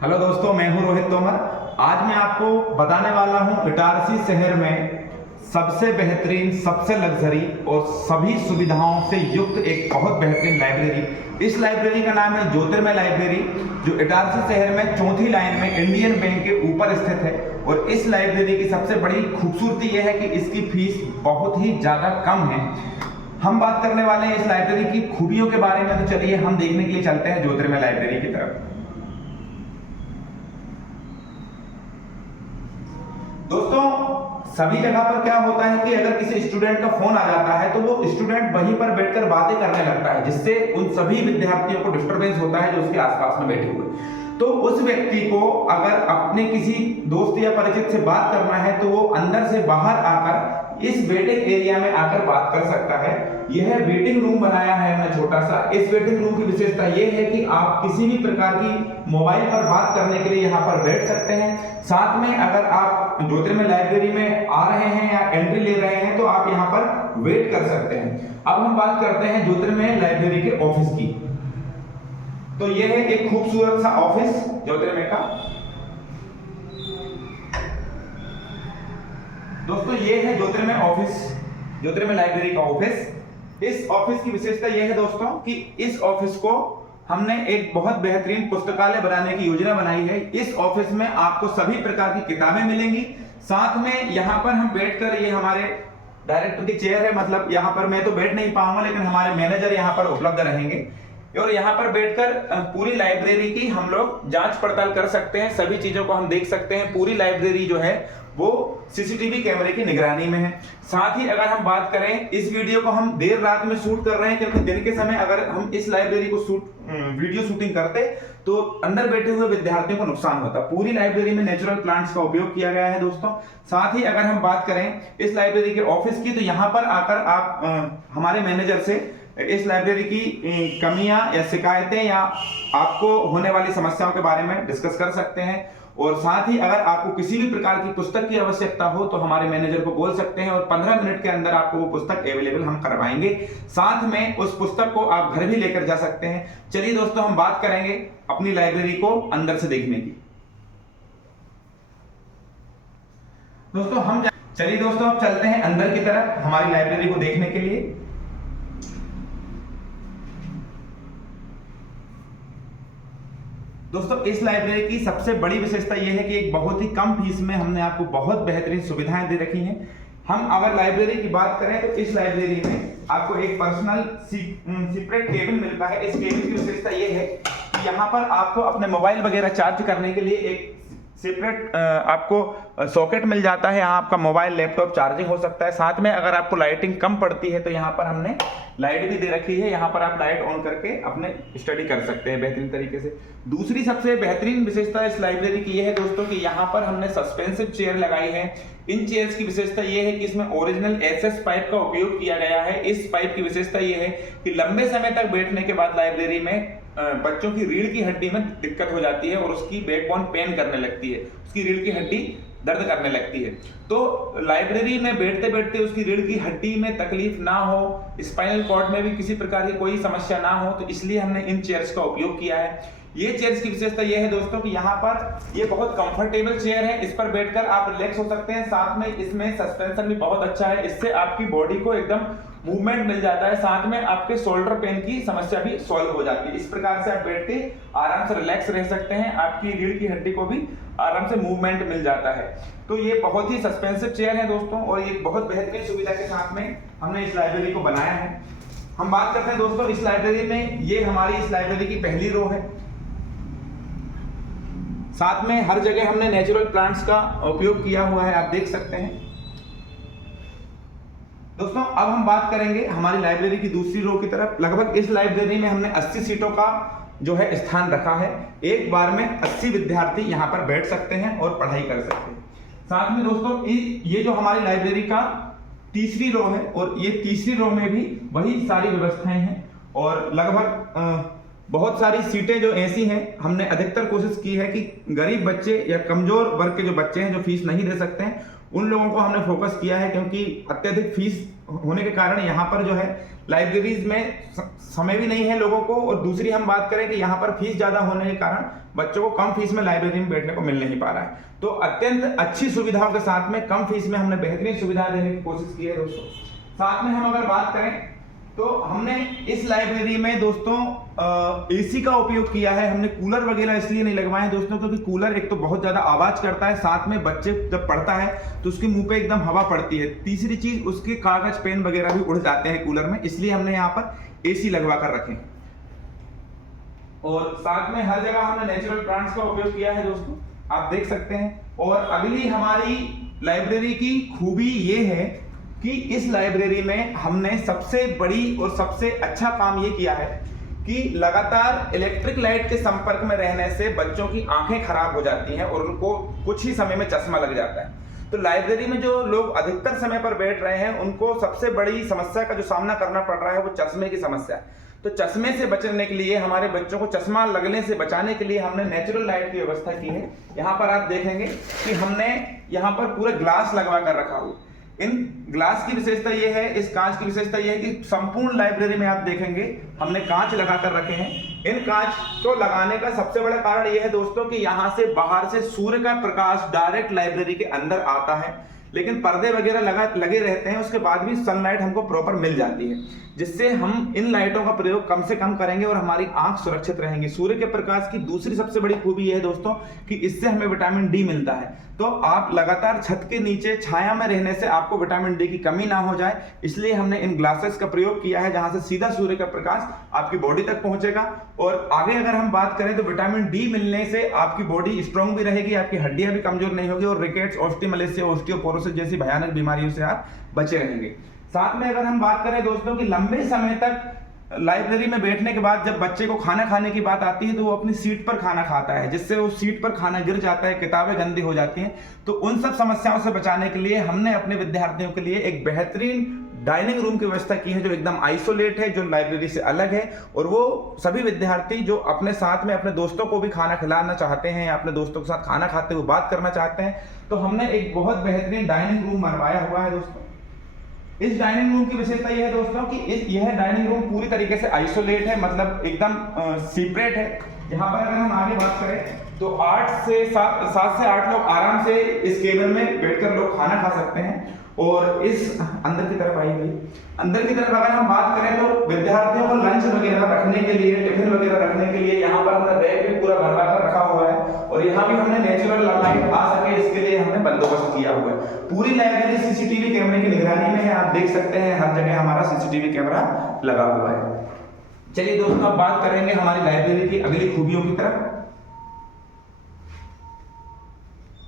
Hello दोस्तों, मैं हूं रोहित तोमर। आज मैं आपको बताने वाला हूं इटारसी शहर में सबसे बेहतरीन, सबसे लग्जरी और सभी सुविधाओं से युक्त एक बहुत बेहतरीन लाइब्रेरी। इस लाइब्रेरी का नाम है ज्योतिर्मय लाइब्रेरी, जो इटारसी शहर में चौथी लाइन में इंडियन बैंक के ऊपर स्थित है। और इस लाइब्रेरी की सबसे बड़ी खूबसूरती यह है कि इसकी फीस बहुत ही ज़्यादा कम है। हम बात करने वाले हैं इस लाइब्रेरी की खूबियों के बारे में, तो चलिए हम देखने के लिए चलते हैं ज्योतिर्मय लाइब्रेरी की तरफ। दोस्तों, सभी जगह पर क्या होता है कि अगर किसी स्टूडेंट का फोन आ जाता है तो वो स्टूडेंट वहीं पर बैठकर बातें करने लगता है, जिससे उन सभी विद्यार्थियों को डिस्टरबेंस होता है जो उसके आसपास में बैठे हुए। तो उस व्यक्ति को अगर अपने किसी दोस्त या परिचित से बात करना है तो वो अंदर से बाहर आकर इस वेटिंग एरिया में आकर बात कर सकता है। यह वेटिंग रूम बनाया है हमने छोटा सा। इस वेटिंग रूम की विशेषता यह है कि आप किसी भी प्रकार की मोबाइल पर बात करने के लिए यहाँ पर बैठ सकते हैं। साथ में अगर आप ज्योतिर्मय लाइब्रेरी में आ रहे हैं या एंट्री ले रहे हैं तो आप यहाँ पर वेट कर सकते हैं। अब हम बात करते हैं ज्योतिर्मय लाइब्रेरी के ऑफिस की। तो यह है एक खूबसूरत सा ऑफिस ज्योतिर्मय का। दोस्तों, ये है ज्योतिर्मय ऑफिस, ज्योतिर्मय लाइब्रेरी का ऑफिस। इस ऑफिस की विशेषता यह है दोस्तों कि इस ऑफिस को हमने एक बहुत बेहतरीन पुस्तकालय बनाने की योजना बनाई है। इस ऑफिस में आपको सभी प्रकार की किताबें मिलेंगी। साथ में यहाँ पर हम बैठकर, ये हमारे डायरेक्टर की चेयर है, मतलब यहाँ पर मैं तो बैठ नहीं पाऊंगा लेकिन हमारे मैनेजर यहाँ पर उपलब्ध रहेंगे और यहाँ पर बैठकर पूरी लाइब्रेरी की हम लोग जांच पड़ताल कर सकते हैं। सभी चीजों को हम देख सकते हैं। पूरी लाइब्रेरी जो है वो सीसीटीवी कैमरे की निगरानी में है। साथ ही अगर हम बात करें, इस वीडियो को हम देर रात में शूट कर रहे हैं क्योंकि दिन के समय अगर हम इस लाइब्रेरी को वीडियो शूटिंग करते तो अंदर बैठे हुए विद्यार्थियों को नुकसान होता। पूरी लाइब्रेरी में नेचुरल प्लांट्स का उपयोग किया गया है दोस्तों। साथ ही अगर हम बात करें इस लाइब्रेरी के ऑफिस की, तो यहाँ पर आकर आप हमारे मैनेजर से इस लाइब्रेरी की कमियां या शिकायतें या आपको होने वाली समस्याओं के बारे में डिस्कस कर सकते हैं। और साथ ही अगर आपको किसी भी प्रकार की पुस्तक की आवश्यकता हो तो हमारे मैनेजर को बोल सकते हैं और 15 मिनट के अंदर आपको वो पुस्तक अवेलेबल हम करवाएंगे। साथ में उस पुस्तक को आप घर भी लेकर जा सकते हैं। चलिए दोस्तों, हम बात करेंगे अपनी लाइब्रेरी को अंदर से देखने की। चलिए दोस्तों, अब चलते हैं अंदर की तरफ हमारी लाइब्रेरी को देखने के लिए। दोस्तों, इस लाइब्रेरी की सबसे बड़ी विशेषता यह है कि एक बहुत ही कम फीस में हमने आपको बहुत बेहतरीन सुविधाएं दे रखी हैं। हम अगर लाइब्रेरी की बात करें तो इस लाइब्रेरी में आपको एक पर्सनल सेपरेट केबिन मिलता है। इस केबिन की विशेषता यह है कि यहाँ पर आपको अपने मोबाइल वगैरह चार्ज करने के लिए एक सेपरेट आपको सॉकेट मिल जाता है। यहाँ आपका मोबाइल, लैपटॉप चार्जिंग हो सकता है। साथ में अगर आपको लाइटिंग कम पड़ती है तो यहाँ पर हमने लाइट भी दे रखी है। यहाँ पर आप लाइट ऑन करके अपने स्टडी कर सकते हैं बेहतरीन तरीके से। दूसरी सबसे बेहतरीन विशेषता इस लाइब्रेरी की यह है दोस्तों कि यहाँ पर हमने सस्पेंसिव चेयर लगाई है। इन चेयर्स की विशेषता यह है कि इसमें ओरिजिनल एसएस पाइप का उपयोग किया गया है। इस पाइप की विशेषता यह है कि लंबे समय तक बैठने के बाद लाइब्रेरी में बच्चों की रीढ़ की हड्डी में दिक्कत हो जाती है और उसकी बैकबोन पेन करने लगती है, उसकी रीढ़ की हड्डी दर्द करने लगती है। तो लाइब्रेरी में बैठते बैठते उसकी रीढ़ की हड्डी में तकलीफ ना हो, स्पाइनल कॉर्ड में भी किसी प्रकार की कोई समस्या ना हो, तो इसलिए हमने इन चेयर्स का उपयोग किया है। ये चेयर्स की विशेषता यह है दोस्तों कि यहाँ पर ये बहुत कंफर्टेबल चेयर है। इस पर बैठकर आप रिलैक्स हो सकते हैं। साथ में इसमें सस्पेंशन भी बहुत अच्छा है, इससे आपकी बॉडी को एकदम मूवमेंट मिल जाता है। साथ में आपके शोल्डर पेन की समस्या भी सॉल्व हो जाती है। इस प्रकार से आप बैठ के आराम से रिलैक्स रह सकते हैं। आपकी रीढ़ की हड्डी को भी आराम से मूवमेंट मिल जाता है। तो ये बहुत ही सस्पेंसिव चेयर है दोस्तों और ये बहुत बेहतरीन सुविधा के साथ में हमने इस लाइब्रेरी को बनाया है। हम बात करते हैं दोस्तों इस लाइब्रेरी में, ये हमारी इस लाइब्रेरी की पहली रो है। साथ में हर जगह हमने नेचुरल प्लांट्स का उपयोग किया हुआ है, आप देख सकते हैं। दोस्तों, अब हम बात करेंगे हमारी लाइब्रेरी की दूसरी रो की तरफ। लगभग इस लाइब्रेरी में हमने 80 सीटों का जो है स्थान रखा है। एक बार में 80 विद्यार्थी यहाँ पर बैठ सकते हैं और पढ़ाई कर सकते हैं। साथ में दोस्तों, ये जो हमारी लाइब्रेरी का तीसरी रो है और ये तीसरी रो में भी वही सारी व्यवस्थाएं हैं और लगभग बहुत सारी सीटें जो ऐसी हैं, हमने अधिकतर कोशिश की है कि गरीब बच्चे या कमजोर वर्ग के जो बच्चे हैं जो फीस नहीं दे सकते हैं उन लोगों को हमने फोकस किया है, क्योंकि अत्यधिक फीस होने के कारण यहाँ पर जो है लाइब्रेरीज में समय भी नहीं है लोगों को, और दूसरी हम बात करें कि यहाँ पर फीस ज़्यादा होने के कारण बच्चों को कम फीस में लाइब्रेरी में बैठने को मिल नहीं पा रहा है। तो अत्यंत अच्छी सुविधाओं के साथ में कम फीस में हमने बेहतरीन सुविधाएं देने की कोशिश की है दोस्तों। साथ में हम अगर बात करें तो हमने इस लाइब्रेरी में दोस्तों एसी का उपयोग किया है। हमने कूलर वगैरह इसलिए नहीं लगवाए हैं दोस्तों, क्योंकि कूलर एक तो बहुत ज्यादा आवाज करता है, साथ में बच्चे जब पढ़ता है तो उसके मुंह पे एकदम हवा पड़ती है। तीसरी चीज, उसके कागज पेन वगैरह भी उड़ जाते हैं कूलर में, इसलिए हमने यहाँ पर एसी लगवा कर रखे। और साथ में हर जगह हमने नेचुरल प्लांट्स का उपयोग किया है दोस्तों, आप देख सकते हैं। और अगली हमारी लाइब्रेरी की खूबी ये है कि इस लाइब्रेरी में हमने सबसे बड़ी और सबसे अच्छा काम ये किया है कि लगातार इलेक्ट्रिक लाइट के संपर्क में रहने से बच्चों की आंखें खराब हो जाती हैं और उनको कुछ ही समय में चश्मा लग जाता है। तो लाइब्रेरी में जो लोग अधिकतर समय पर बैठ रहे हैं उनको सबसे बड़ी समस्या का जो सामना करना पड़ रहा है वो चश्मे की समस्या है। तो चश्मे से बचने के लिए, हमारे बच्चों को चश्मा लगने से बचाने के लिए हमने नेचुरल लाइट की व्यवस्था की है। यहाँ पर आप देखेंगे कि हमने यहाँ पर पूरा ग्लास लगवा कर रखा हुआ। इन ग्लास की विशेषता ये है, इस कांच की विशेषता ये है कि संपूर्ण लाइब्रेरी में आप देखेंगे हमने कांच लगा कर रखे हैं। इन कांच को लगाने का सबसे बड़ा कारण ये है दोस्तों कि यहाँ से बाहर से सूर्य का प्रकाश डायरेक्ट लाइब्रेरी के अंदर आता है, लेकिन पर्दे वगैरह लगे रहते हैं, उसके बाद भी सनलाइट हमको प्रॉपर मिल जाती है, जिससे हम इन लाइटों का प्रयोग कम से कम करेंगे और हमारी आंख सुरक्षित रहेंगी। सूर्य के प्रकाश की दूसरी सबसे बड़ी खूबी यह है दोस्तों कि इससे हमें विटामिन डी मिलता है। तो आप लगातार छत के नीचे छाया में रहने से आपको विटामिन डी की कमी ना हो जाए, इसलिए हमने इन ग्लासेस का प्रयोग किया है, जहां से सीधा सूर्य का प्रकाश आपकी बॉडी तक पहुंचेगा। और आगे अगर हम बात करें तो विटामिन डी मिलने से आपकी बॉडी स्ट्रांग भी रहेगी, आपकी हड्डियां भी कमजोर नहीं होगी और रिकेट्स, ऑस्टियोमालासिस, ऑस्टियोपोरोसिस जैसी भयानक बीमारियों से आप बचे रहेंगे। साथ में अगर हम बात करें दोस्तों कि लंबे समय तक लाइब्रेरी में बैठने के बाद जब बच्चे को खाना खाने की बात आती है तो वो अपनी सीट पर खाना खाता है, जिससे वो सीट पर खाना गिर जाता है, किताबें गंदी हो जाती हैं। तो उन सब समस्याओं से बचाने के लिए हमने अपने विद्यार्थियों के लिए एक बेहतरीन डाइनिंग रूम की व्यवस्था की है, जो एकदम आइसोलेट है, जो लाइब्रेरी से अलग है। और वो सभी विद्यार्थी जो अपने साथ में अपने दोस्तों को भी खाना खिलाना चाहते हैं या अपने दोस्तों के साथ खाना खाते हुए बात करना चाहते हैं, तो हमने एक बहुत बेहतरीन डाइनिंग रूम बनवाया हुआ है दोस्तों। इस डाइनिंग रूम की विशेषता यह है दोस्तों कि यह डाइनिंग रूम पूरी तरीके से आइसोलेट है, मतलब एकदम सेपरेट है। यहाँ पर अगर हम आगे बात करें तो 7 से 8 लोग आराम से इस केबिन में बैठकर लोग खाना खा सकते हैं। और इस अंदर की तरफ आई गई, अंदर की तरफ अगर हम बात करें तो विद्यार्थियों को लंच वगैरह रखने के लिए, टिफिन वगैरह रखने के लिए यहाँ पर हमने रैक भी पूरा भरवा कर रखा हुआ है। और यहाँ भी हमने नेचुरल लाइट आ सके इसके लिए हमने बंदोबस्त किया हुआ है। पूरी लाइब्रेरी सीसीटीवी कैमरे की निगरानी में है, आप देख सकते हैं हर जगह हमारा सीसीटीवी कैमरा लगा हुआ है। चलिए दोस्तों, अब बात करेंगे हमारी लाइब्रेरी की अगली खूबियों की तरफ।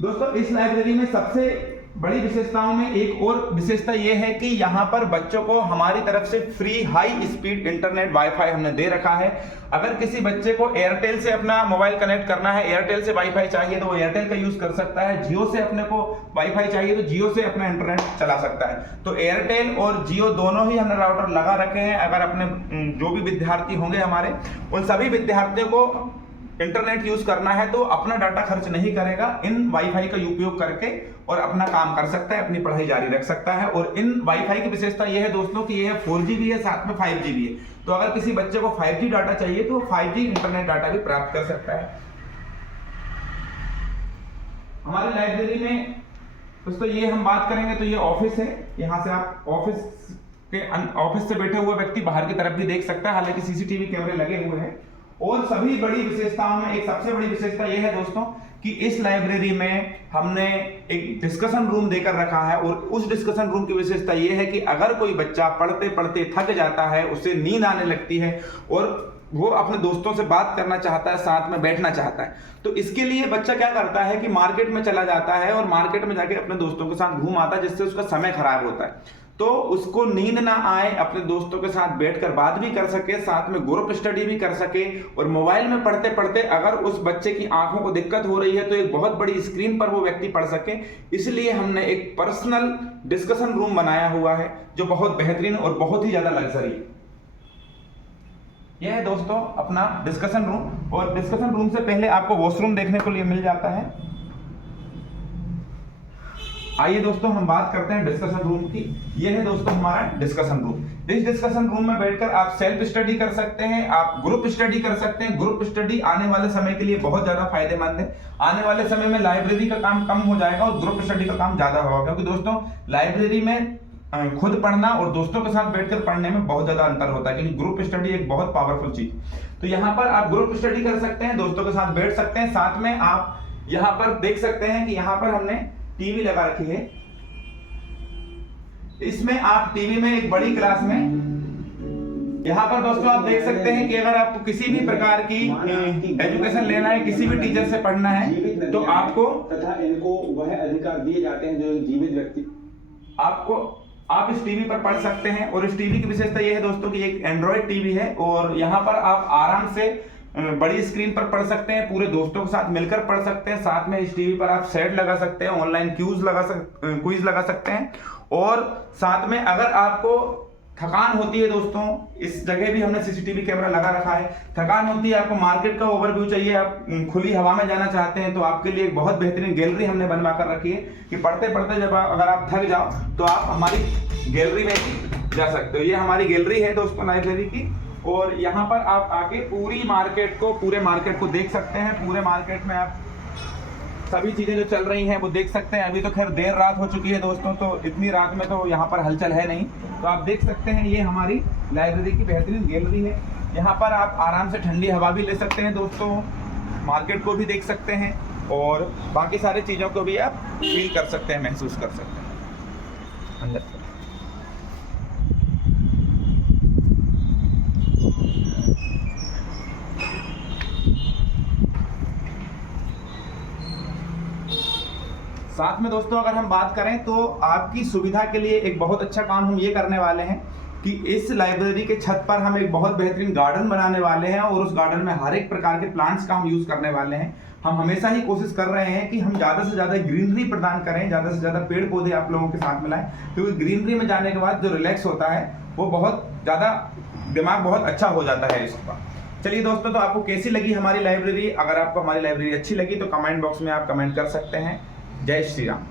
दोस्तों, इस लाइब्रेरी में सबसे बड़ी विशेषताओं में एक और विशेषता यह है कि यहाँ पर बच्चों को हमारी तरफ से free high speed internet wifi हमने दे रखा है। अगर किसी बच्चे को एयरटेल से अपना मोबाइल कनेक्ट करना है, एयरटेल से वाईफाई चाहिए तो वो एयरटेल का यूज कर सकता है, जियो से अपने को वाईफाई चाहिए तो जियो से अपना इंटरनेट चला सकता है। तो एयरटेल और जियो दोनों ही हमने राउटर लगा रखे हैं। अगर अपने जो भी विद्यार्थी होंगे हमारे, उन सभी विद्यार्थियों को इंटरनेट यूज करना है तो अपना डाटा खर्च नहीं करेगा, इन वाईफाई का उपयोग करके और अपना काम कर सकता है, अपनी पढ़ाई जारी रख सकता है। और इन वाईफाई की विशेषता यह है दोस्तों कि यह 4G भी है, साथ में 5G भी है। तो अगर किसी बच्चे को 5G डाटा चाहिए तो 5G इंटरनेट डाटा भी प्राप्त कर सकता है। हमारी लाइब्रेरी में दोस्तों ये हम बात करेंगे तो ये ऑफिस है। यहाँ से आप ऑफिस से बैठे हुए व्यक्ति बाहर की तरफ भी देख सकता है, हालांकि सीसीटीवी कैमरे लगे हुए हैं। और सभी बड़ी विशेषताओं में एक सबसे बड़ी विशेषता यह है दोस्तों कि इस लाइब्रेरी में हमने एक डिस्कशन रूम देकर रखा है। और उस डिस्कशन रूम की विशेषता यह है कि अगर कोई बच्चा पढ़ते पढ़ते थक जाता है, उसे नींद आने लगती है और वो अपने दोस्तों से बात करना चाहता है, साथ में बैठना चाहता है, तो इसके लिए बच्चा क्या करता है कि मार्केट में चला जाता है और मार्केट में जाके अपने दोस्तों के साथ घूम आता है, जिससे उसका समय खराब होता है। तो उसको नींद ना आए, अपने दोस्तों के साथ बैठकर बात भी कर सके, साथ में ग्रुप स्टडी भी कर सके। और मोबाइल में पढ़ते पढ़ते अगर उस बच्चे की आंखों को दिक्कत हो रही है तो एक बहुत बड़ी स्क्रीन पर वो व्यक्ति पढ़ सके, इसलिए हमने एक पर्सनल डिस्कशन रूम बनाया हुआ है जो बहुत बेहतरीन और बहुत ही ज्यादा लग्जरी है। यह है दोस्तों अपना डिस्कशन रूम। और डिस्कशन रूम से पहले आपको वॉशरूम देखने को लिए मिल जाता है। आइए दोस्तों हम बात करते हैं डिस्कशन रूम की। ये है दोस्तों हमारा डिस्कशन रूम। इस डिस्कशन रूम में बैठकर आप सेल्फ स्टडी कर सकते हैं, आप ग्रुप स्टडी कर सकते हैं। ग्रुप स्टडी आने वाले समय के लिए बहुत ज्यादा फायदेमंद है। आने वाले समय में लाइब्रेरी का काम कम हो जाएगा और ग्रुप स्टडी का काम ज्यादा होगा, क्योंकि दोस्तों लाइब्रेरी में खुद पढ़ना और दोस्तों के साथ बैठकर पढ़ने में बहुत ज्यादा अंतर होता है, क्योंकि ग्रुप स्टडी एक बहुत पावरफुल चीज। तो यहाँ पर आप ग्रुप स्टडी कर सकते हैं, दोस्तों के साथ बैठ सकते हैं। साथ में आप यहाँ पर देख सकते हैं कि यहाँ पर हमने टीवी लगा रखी है। इसमें आप टीवी में एक बड़ी क्लास में यहाँ पर दोस्तों आप देख सकते हैं कि अगर आपको किसी भी प्रकार की एजुकेशन लेना है, किसी भी टीचर से पढ़ना है, तो आपको तथा इनको वह अधिकार दिए जाते हैं जो जीवित व्यक्ति आप इस टीवी पर पढ़ सकते हैं। और इस टीवी की विशेषता यह है दोस्तों कि एक एंड्रॉइड टीवी है और यहाँ पर आप आराम से बड़ी स्क्रीन पर पढ़ सकते हैं, पूरे दोस्तों के साथ मिलकर पढ़ सकते हैं। साथ में इस टीवी पर आप सेट लगा सकते हैं, ऑनलाइन क्विज लगा सकते हैं। और साथ में अगर आपको थकान होती है दोस्तों, इस जगह भी हमने सीसीटीवी कैमरा लगा रखा है। थकान होती है, आपको मार्केट का ओवरव्यू चाहिए, आप खुली हवा में जाना चाहते हैं, तो आपके लिए एक बहुत बेहतरीन गैलरी हमने बनवा कर रखी है कि पढ़ते पढ़ते जब अगर आप थक जाओ तो आप हमारी गैलरी में जा सकते हो। ये हमारी गैलरी है दोस्तों लाइब्रेरी की। और यहाँ पर आप आके पूरे मार्केट को देख सकते हैं। पूरे मार्केट में आप सभी चीजें जो चल रही हैं वो देख सकते हैं। अभी तो खैर देर रात हो चुकी है दोस्तों, तो इतनी रात में तो यहाँ पर हलचल है नहीं, तो आप देख सकते हैं ये हमारी लाइब्रेरी की बेहतरीन गैलरी है। यहाँ पर आप आराम से ठंडी हवा भी ले सकते हैं दोस्तों, मार्केट को भी देख सकते हैं और बाकी सारी चीज़ों को भी आप फील कर सकते हैं, महसूस कर सकते हैं अंदर से। साथ में दोस्तों अगर हम बात करें तो आपकी सुविधा के लिए एक बहुत अच्छा काम हम ये करने वाले हैं कि इस लाइब्रेरी के छत पर हम एक बहुत बेहतरीन गार्डन बनाने वाले हैं और उस गार्डन में हर एक प्रकार के प्लांट्स का हम यूज करने वाले हैं। हम हमेशा ही कोशिश कर रहे हैं कि हम ज़्यादा से ज़्यादा ग्रीनरी प्रदान करें, ज़्यादा से ज़्यादा पेड़ पौधे आप लोगों के साथ मिलाएं, क्योंकि ग्रीनरी में जाने के बाद जो रिलैक्स होता है वो बहुत ज़्यादा दिमाग बहुत अच्छा हो जाता है इसका। चलिए दोस्तों, तो आपको कैसी लगी हमारी लाइब्रेरी? अगर आपको हमारी लाइब्रेरी अच्छी लगी तो कमेंट बॉक्स में आप कमेंट कर सकते हैं। जय श्री राम।